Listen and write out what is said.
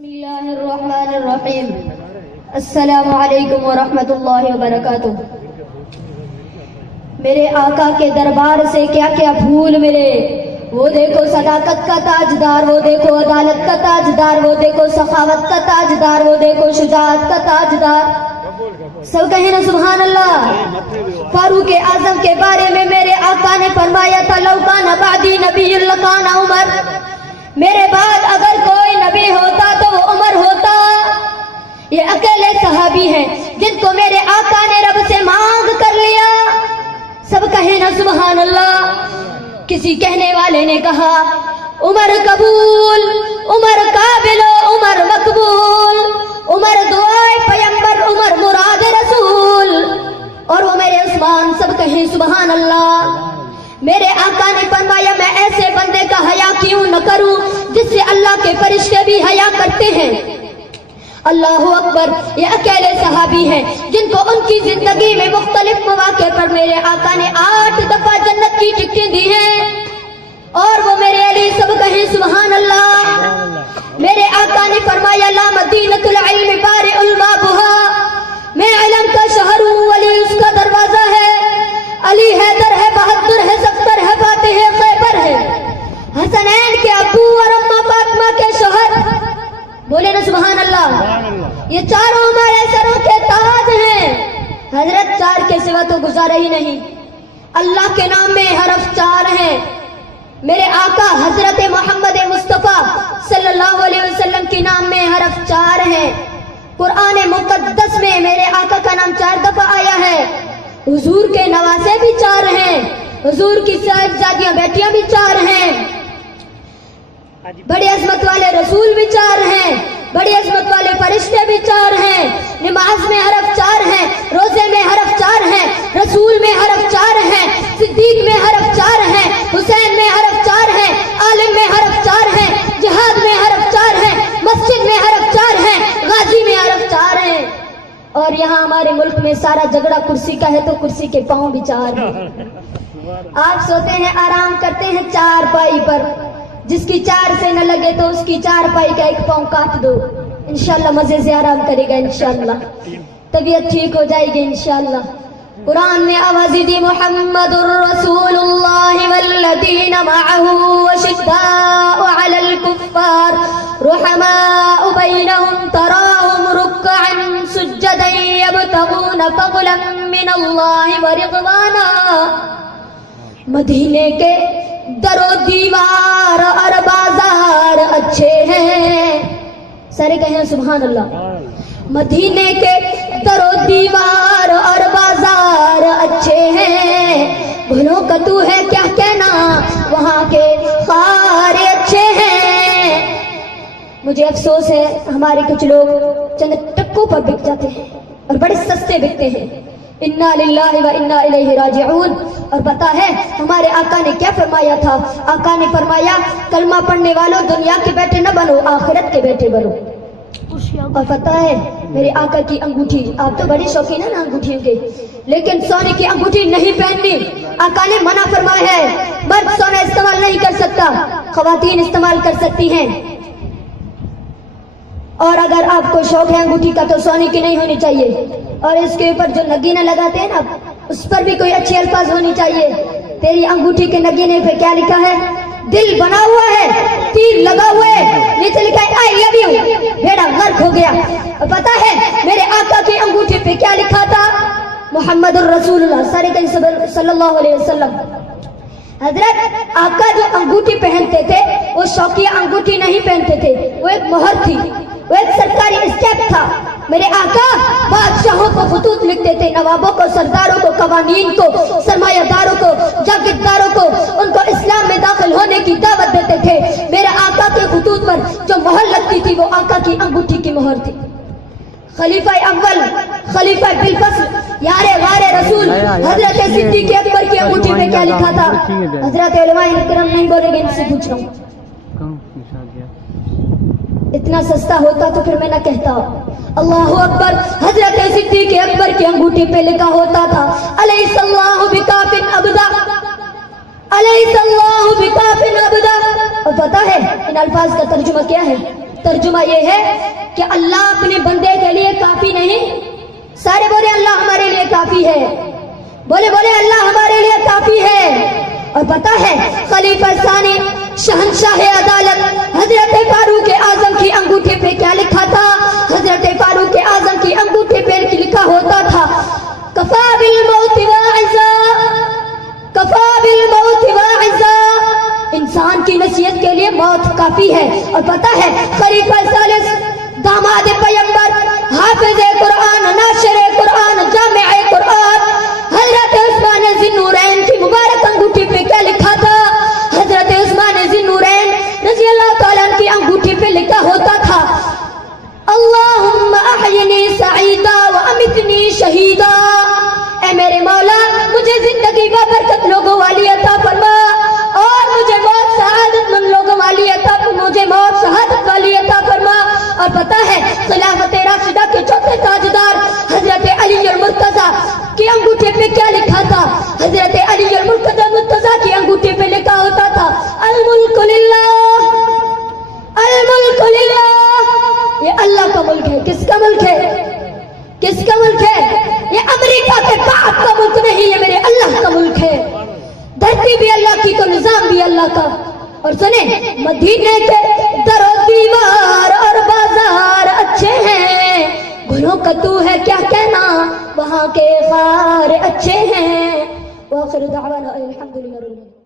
بسم اللہ الرحمن الرحیم السلام علیکم ورحمۃ اللہ وبرکاتہ۔ میرے آقا کے دربار سے کیا کیا پھول ملے، وہ دیکھو صداقت کا تاجدار، وہ دیکھو عدالت کا تاجدار، وہ دیکھو سخاوت کا تاجدار، وہ دیکھو شجاعت کا تاجدار۔ سب کہیں نا سبحان اللہ۔ فاروق اعظم کے بارے میں میرے آقا نے فرمایا تھا لو کان بعدی نبی لکان عمر، میرے بعد اگر کوئی نبی ہوتا تو وہ عمر ہوتا۔ یہ اکیلے صحابی ہیں جن کو میرے آقا نے رب سے مانگ کر لیا۔ سب کہیں نا سبحان اللہ۔ کسی کہنے والے نے کہا عمر قبول، عمر قابل، عمر مقبول، عمر دعائے پیغمبر، عمر مراد رسول، اور وہ میرے عثمان۔ سب کہیں سبحان اللہ۔ میرے آقا نے فرمایا میں ایسے بندے کا حیا کیوں نہ کروں جس سے اللہ کے فرشتے بھی حیا کرتے ہیں۔ اللہ اکبر۔ یہ اکیلے صحابی ہیں جن کو ان کی زندگی میں مختلف مواقع پر میرے آقا نے 8 دفعہ جنت کی ٹکٹیں دی ہیں، اور وہ میرے علی۔ سب کہیں سبحان اللہ۔ میرے آقا نے فرمایا لا مدینۃ العلم بارئ البابها، میں علم کا شہر ہوں، ولی اس کا دروازہ ہے۔ علی حیدر ہے، بہادر ہے، سختر ہے، فاتح ہے، خیبر ہے، حسنین کے ابو اور اماں فاطمہ کے شوہر۔ بولے نا سبحان اللہ۔ یہ چاروں ہمارے سروں کے تاج ہیں۔ حضرت 4 کے سوا تو گزارا ہی نہیں۔ اللہ کے نام میں حرف 4 ہیں۔ میرے آقا حضرت محمد مصطفیٰ صلی اللہ علیہ وسلم کے نام میں حرف 4 ہیں۔ قرآن مقدس میں میرے آقا کا نام 4 دفعہ آیا ہے۔ حضور کے نواسے بھی 4 ہیں، حضور کی صاحبزادیاں بیٹیاں بھی 4 ہیں، بڑی عظمت والے رسول بھی 4 ہیں، بڑی عظمت والے فرشتے بھی 4 ہیں۔ نماز میں حرف 4 ہیں، روزے میں حرف 4 ہیں، رسول میں حرف 4 ہیں، صدیق میں حرف 4 ہیں، حسین میں حرف 4 ہیں، عالم میں حرف 4 ہیں، جہاد میں حرف 4 ہیں، مسجد میں حرف 4 ہیں، غازی میں حرف 4 ہیں۔ اور یہاں ہمارے ملک میں سارا جھگڑا کرسی کا ہے تو کرسی کے پاؤں بھی 4 ہیں۔ آپ سوتے ہیں، آرام کرتے ہیں 4 پائی پر، جس کی 4 سے نہ لگے تو اس کی 4 پائی کا 1 پاؤں کاٹ دو، انشاءاللہ مزے سے آرام کرے گا، انشاءاللہ طبیعت ٹھیک ہو جائے گی انشاءاللہ۔ قرآن میں آواز دی محمد الرسول اللہ والذین معہ وشداء علی الکفار رحماء بینہم تراہم رکعا سجدا یبتغون فضلا من اللہ ورضوانا۔ مدینے کے در و دیوار اور بازار اچھے ہیں، سارے کہیں سبحان اللہ۔ مدینے کے در و دیوار اور بازار اچھے ہیں، بھلوں کا تو ہے کیا کہنا، وہاں کے خارے اچھے ہیں۔ مجھے افسوس ہے ہمارے کچھ لوگ چند ٹکوں پر بک جاتے ہیں اور بڑے سستے بکتے ہیں۔ انا للہ و انا الیہ راجعون۔ اور پتہ ہے ہمارے آقا نے کیا فرمایا تھا؟ آقا نے فرمایا کلمہ پڑھنے والوں دنیا کے بیٹے نہ بنو، آخرت کے بیٹے بنو۔ اور پتہ ہے میرے آقا کی انگوٹھی، آپ تو بڑی شوقین ہیں نا انگوٹھیوں کے، لیکن سونے کی انگوٹھی نہیں پہننی۔ آقا نے منع فرمایا ہے، مرد سونا استعمال نہیں کر سکتا، خواتین استعمال کر سکتی ہیں۔ اور اگر آپ کو شوق ہے انگوٹھی کا تو سونے کی نہیں ہونی چاہیے، اور اس کے اوپر جو نگینے لگاتے ہیں نا اس پر بھی کوئی اچھے الفاظ ہونی چاہیے۔ تیری انگوٹھی کے نگینے پہ کیا لکھا ہے؟ دل بنا ہوا ہے، تیر لگا ہوا ہے، نیچے لکھا ہے آئی لو یو، بھیڑا غرق ہو گیا۔ اور پتہ ہے میرے آقا کی انگوٹھی پہ کیا لکھا تھا؟ محمد الرسول اللہ صلی اللہ علیہ وسلم۔ حضرت آقا جو انگوٹھی پہنتے تھے وہ شوقیہ انگوٹھی نہیں پہنتے تھے، وہ ایک مہر تھی، وہ ایک سرکاری اسٹیپ تھا۔ میرے آقا بادشاہوں کو خطوط لکھتے تھے، نوابوں کو، سرداروں کو، قوانین کو، سرمایہ داروں کو، جاگیرداروں کو، ان کو اسلام میں داخل ہونے کی دعوت دیتے تھے۔ میرے آقا کے خطوط پر جو مہر لگتی تھی وہ آقا کی انگوٹھی کی مہر تھی۔ خلیفہ اول، خلیفہ بالفصل، یار غار رسول حضرت صدیق اکبر کی انگوٹھی پہ کیا لکھا تھا؟ حضرت علماء کرام نہیں بولے گے، ان سے پوچھ رہا ہوں۔ اتنا سستا ہوتا تو پھر میں نہ کہتا۔ اللہ اکبر۔ حضرت صدیق اکبر کی انگوٹھی پہ لکھا ہوتا تھا الیس اللہ بکاف عبدا، الیس اللہ بکاف عبدا۔ اور پتہ ہے ان الفاظ کا ترجمہ کیا ہے؟ ترجمہ یہ ہے کہ اللہ اپنے بندے کے لیے کافی نہیں. سارے بولے اللہ ہمارے لیے کافی ہے. بولے بولے اللہ ہمارے لیے کافی ہے. اور پتہ ہے خلیفہ ثانی شہنشاہ عدالت حضرت فاروق اعظم کی انگوٹھی پہ کیا لکھا تھا؟ حضرت فاروق اعظم کی انگوٹھی پہ لکھا ہوتا تھا کفا بالموت واعظا، کفا بالموت واعظا. انسان کی نصیحت کے لیے موت کافی ہے. اور پتہ ہے خلیفہ ثالث داماد پیغمبر حافظ قرآن ناشر قرآن جامع قرآن حضرت عثمان ذی النورین کی مبارک انگوٹھی پہ کیا لکھا تھا؟ حضرت عثمان ذی النورین رضی اللہ تعالیٰ کی انگوٹھی پہ لکھا ہوتا تھا اللہم احینی سعیدا وامتنی شہیدا. اے میرے مولا مجھے زندگی بابرکت لوگوں والی عطا فرما اور مجھے موت سعادت مند لوگوں والی عطا فرما، مجھے موت شہادت والی عطا فرما. اور پتہ ہے خلافت راشدہ کے چوتھے تاجدار حضرت علی المرتضیٰ کی انگوٹھی پہ کیا لکھا تھا؟ حضرت علی المرتضیٰ کی انگوٹھی پہ لکھا ہوتا تھا الملک للہ، الملک للہ. یہ اللہ کا ملک ہے. کس کا ملک ہے؟ کس کا ملک ہے؟ یہ امریکہ کے باپ کا ملک نہیں، یہ میرے اللہ کا ملک ہے. دھرتی بھی اللہ کی تو نظام بھی اللہ کا. اور سنیں مدینے کے در و دیوار اور بازار اچھے ہیں، گلوں کا تو ہے کیا کہنا، وہاں کے خار اچھے ہیں. وآخر دعوانا الحمدللہ رب العالمین.